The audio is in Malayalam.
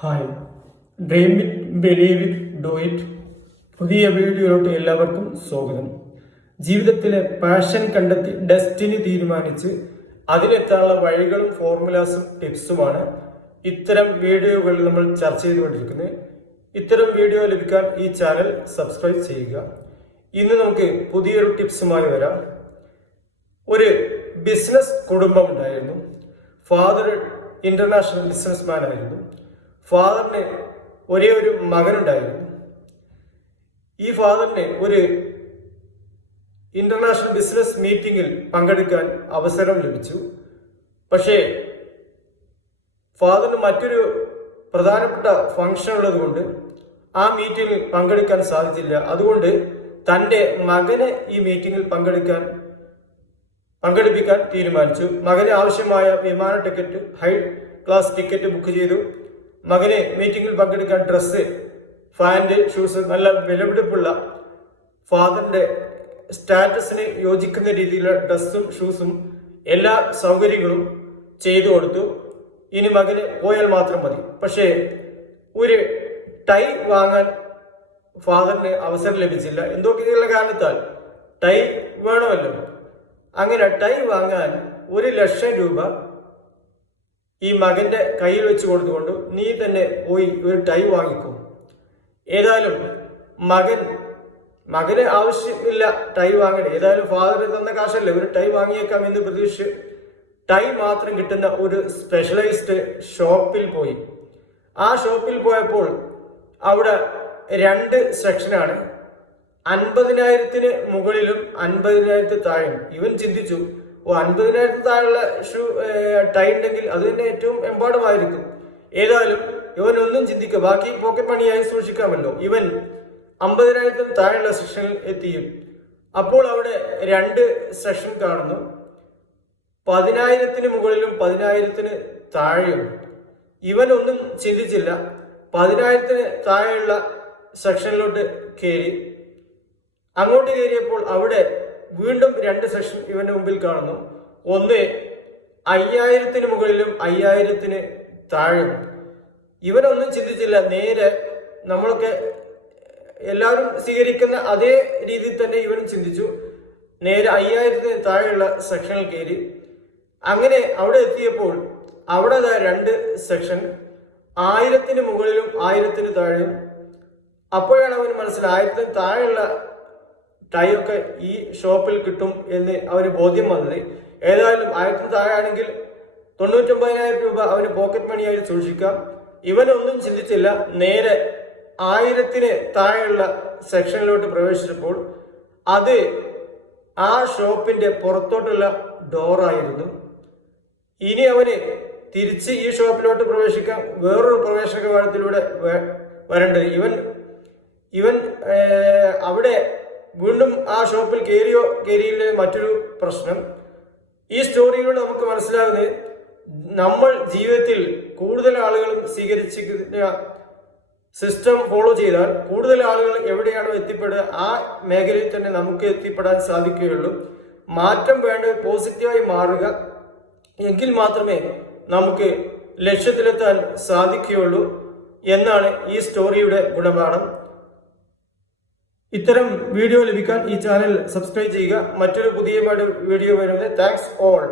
Hi, dream it, believe it, do it. പുതിയ വീഡിയോയിലോട്ട് എല്ലാവർക്കും സ്വാഗതം. ജീവിതത്തിലെ പാഷൻ കണ്ടെത്തി ഡെസ്റ്റിനി തീരുമാനിച്ച് അതിലെത്താനുള്ള വഴികളും ഫോർമുലാസും ടിപ്സുമാണ് ഇത്തരം വീഡിയോകളിൽ നമ്മൾ ചർച്ച ചെയ്തുകൊണ്ടിരിക്കുന്നത്. ഇത്തരം വീഡിയോ ലഭിക്കാൻ ഈ ചാനൽ സബ്സ്ക്രൈബ് ചെയ്യുക. ഇന്ന് നമുക്ക് പുതിയൊരു ടിപ്സുമായി വരാം. ഒരു ബിസിനസ് കുടുംബം ഉണ്ടായിരുന്നു. ഫാദർ ഇന്റർനാഷണൽ ബിസിനസ്മാൻ ആയിരുന്നു. ഫാദറിന് ഒരേ ഒരു മകനുണ്ടായിരുന്നു. ഈ ഫാദറിന് ഒരു ഇന്റർനാഷണൽ ബിസിനസ് മീറ്റിംഗിൽ പങ്കെടുക്കാൻ അവസരം ലഭിച്ചു. പക്ഷേ ഫാദറിന് മറ്റൊരു പ്രധാനപ്പെട്ട ഫംഗ്ഷൻ ഉള്ളത് കൊണ്ട് ആ മീറ്റിംഗിൽ പങ്കെടുക്കാൻ സാധിച്ചില്ല. അതുകൊണ്ട് തൻ്റെ മകനെ ഈ മീറ്റിംഗിൽ പങ്കെടുപ്പിക്കാൻ തീരുമാനിച്ചു. മകന് ആവശ്യമായ വിമാന ticket, high class ticket book ചെയ്തു. മകനെ മീറ്റിംഗിൽ പങ്കെടുക്കാൻ ഡ്രസ്സ്, ഫാൻറ്, ഷൂസ്, നല്ല വിലപിടിപ്പുള്ള ഫാദറിന്റെ സ്റ്റാറ്റസിന് യോജിക്കുന്ന രീതിയിലുള്ള ഡ്രസ്സും ഷൂസും എല്ലാ സൗകര്യങ്ങളും ചെയ്തു കൊടുത്തു. ഇനി മകന് പോയാൽ മാത്രം മതി. പക്ഷേ ഒരു ടൈ വാങ്ങാൻ ഫാദറിന് അവസരം ലഭിച്ചില്ല. എന്തൊക്കെയുള്ള കാരണത്താൽ ടൈ വേണമല്ലോ. അങ്ങനെ ടൈ വാങ്ങാൻ 1,00,000 രൂപ ഈ മകന്റെ കയ്യിൽ വെച്ച് കൊടുത്തുകൊണ്ട് നീ തന്നെ പോയി ഒരു ടൈ വാങ്ങിക്കോ. ഏതായാലും മകന് ആവശ്യമില്ല ടൈ വാങ്ങണേ. ഏതായാലും ഫാദർ തന്ന കാശല്ലേ, ഒരു ടൈ വാങ്ങിയേക്കാം എന്ന് പ്രതീക്ഷിച്ച് ടൈ മാത്രം കിട്ടുന്ന ഒരു സ്പെഷ്യലൈസ്ഡ് ഷോപ്പിൽ പോയി. ആ ഷോപ്പിൽ പോയപ്പോൾ അവിടെ 2 സെക്ഷനാണ്. 50,000 മുകളിലും 50,000 താഴെയും. ഇവൻ ചിന്തിച്ചു, 50,000 താഴെയുള്ള ടൈ ഉണ്ടെങ്കിൽ അത് തന്നെ ഏറ്റവും എമ്പാടുമായിരിക്കും. ഏതായാലും ഇവനൊന്നും ചിന്തിക്കുക, ബാക്കി പോക്കറ്റ് മണിയായി സൂക്ഷിക്കാമല്ലോ. ഇവൻ 50,000 താഴെയുള്ള സെക്ഷനിൽ എത്തിയും. അപ്പോൾ അവിടെ 2 സെക്ഷൻ കാണുന്നു. 10,000 മുകളിലും 10,000 താഴെയും. ഇവനൊന്നും ചിന്തിച്ചില്ല. 10,000 താഴെയുള്ള സെക്ഷനിലോട്ട് കയറി. അങ്ങോട്ട് കയറിയപ്പോൾ അവിടെ വീണ്ടും 2 സെക്ഷൻ ഇവന്റെ മുമ്പിൽ കാണുന്നു. ഒന്ന് 5,000 മുകളിലും 5,000 താഴെയും. ഇവനൊന്നും ചിന്തിച്ചില്ല. നേരെ നമ്മളൊക്കെ എല്ലാവരും സ്വീകരിക്കുന്ന അതേ രീതിയിൽ തന്നെ ഇവനും ചിന്തിച്ചു. നേരെ 5,000 താഴെയുള്ള സെക്ഷനിൽ കയറി. അങ്ങനെ അവിടെ എത്തിയപ്പോൾ അവിടെ 2 സെക്ഷൻ, 1,000 മുകളിലും 1,000 താഴെയും. അപ്പോഴാണ് അവന് മനസ്സിലായി 1,000 താഴെയുള്ള ടൈ ഒക്കെ ഈ ഷോപ്പിൽ കിട്ടും എന്ന് അവന് ബോധ്യം വന്നത്. ഏതായാലും 1,000 താഴെയാണെങ്കിൽ 99,000 രൂപ അവന് പോക്കറ്റ് മണിയായി സൂക്ഷിക്കാം. ഇവനൊന്നും ചിന്തിച്ചില്ല. നേരെ 1,000 താഴെയുള്ള സെക്ഷനിലോട്ട് പ്രവേശിച്ചപ്പോൾ അത് ആ ഷോപ്പിന്റെ പുറത്തോട്ടുള്ള ഡോറായിരുന്നു. ഇനി അവന് തിരിച്ച് ഈ ഷോപ്പിലോട്ട് പ്രവേശിക്കാം, വേറൊരു പ്രവേശന കവാടത്തിലൂടെ വരേണ്ടത്. ഇവൻ അവിടെ വീണ്ടും ആ ഷോപ്പിൽ കയറിയില്ലേ മറ്റൊരു പ്രശ്നം. ഈ സ്റ്റോറിയിലൂടെ നമുക്ക് മനസ്സിലാകുന്നത്, നമ്മൾ ജീവിതത്തിൽ കൂടുതൽ ആളുകളും സ്വീകരിച്ചിരിക്കുന്ന സിസ്റ്റം ഫോളോ ചെയ്താൽ കൂടുതൽ ആളുകൾ എവിടെയാണോ എത്തിപ്പെടുക ആ മേഖലയിൽ തന്നെ നമുക്ക് എത്തിപ്പെടാൻ സാധിക്കുകയുള്ളൂ. മാറ്റം വേണ്ടത് പോസിറ്റീവായി മാറുക, എങ്കിൽ മാത്രമേ നമുക്ക് ലക്ഷ്യത്തിലെത്താൻ സാധിക്കുകയുള്ളൂ എന്നാണ് ഈ സ്റ്റോറിയുടെ ഗുണപാഠം. ഇത്തരം വീഡിയോ ലഭിക്കാൻ ഈ ചാനൽ സബ്സ്ക്രൈബ് ചെയ്യുക. മറ്റൊരു പുതിയ വീഡിയോ വരുന്നത്. Thanks all.